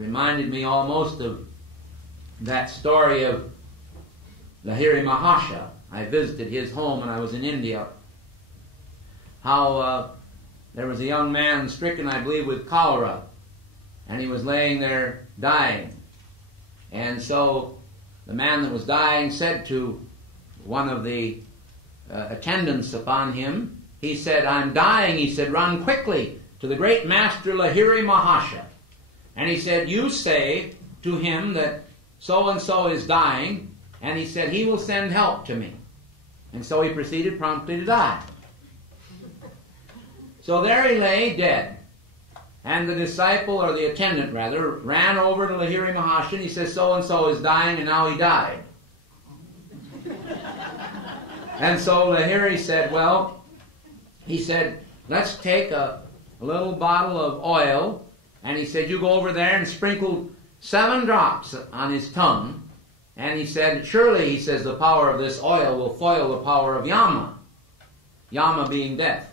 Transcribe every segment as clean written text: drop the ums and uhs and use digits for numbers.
reminded me almost of that story of Lahiri Mahasaya. I visited his home when I was in India. How there was a young man stricken, I believe, with cholera, and he was laying there dying. And so the man that was dying said to one of the attendants upon him, he said, "I'm dying." He said, "Run quickly to the great master Lahiri Mahasaya." And he said, "You say to him that so-and-so is dying," and he said, "he will send help to me." And so he proceeded promptly to die. So there he lay dead. And the disciple, or the attendant rather, ran over to Lahiri Mahasaya and he says, "So-and-so is dying," and now he died. And so Lahiri said, well, he said, "Let's take a little bottle of oil," and he said, "You go over there and sprinkle 7 drops on his tongue." And he said, "Surely," he says, "the power of this oil will foil the power of Yama." Yama being death.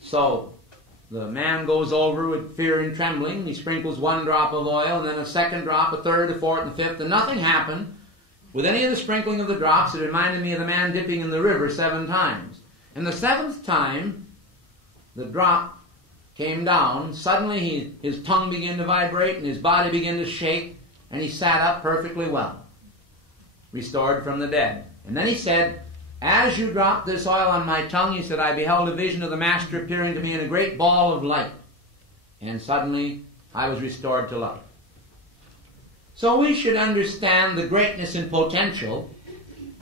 So the man goes over with fear and trembling. He sprinkles 1 drop of oil, and then a 2nd drop, a 3rd, a 4th, and a 5th, and nothing happened. With any of the sprinkling of the drops, it reminded me of the man dipping in the river 7 times. And the 7th time, the drop came down. Suddenly his tongue began to vibrate, and his body began to shake, and he sat up perfectly well, restored from the dead. And then he said, "As you dropped this oil on my tongue," he said, "I beheld a vision of the Master appearing to me in a great ball of light. And suddenly I was restored to life." So we should understand the greatness and potential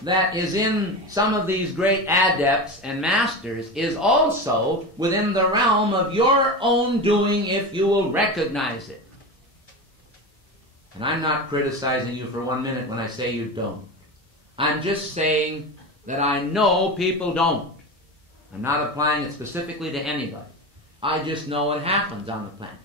that is in some of these great adepts and masters is also within the realm of your own doing if you will recognize it. And I'm not criticizing you for 1 minute when I say you don't. I'm just saying that I know people don't. I'm not applying it specifically to anybody. I just know it happens on the planet.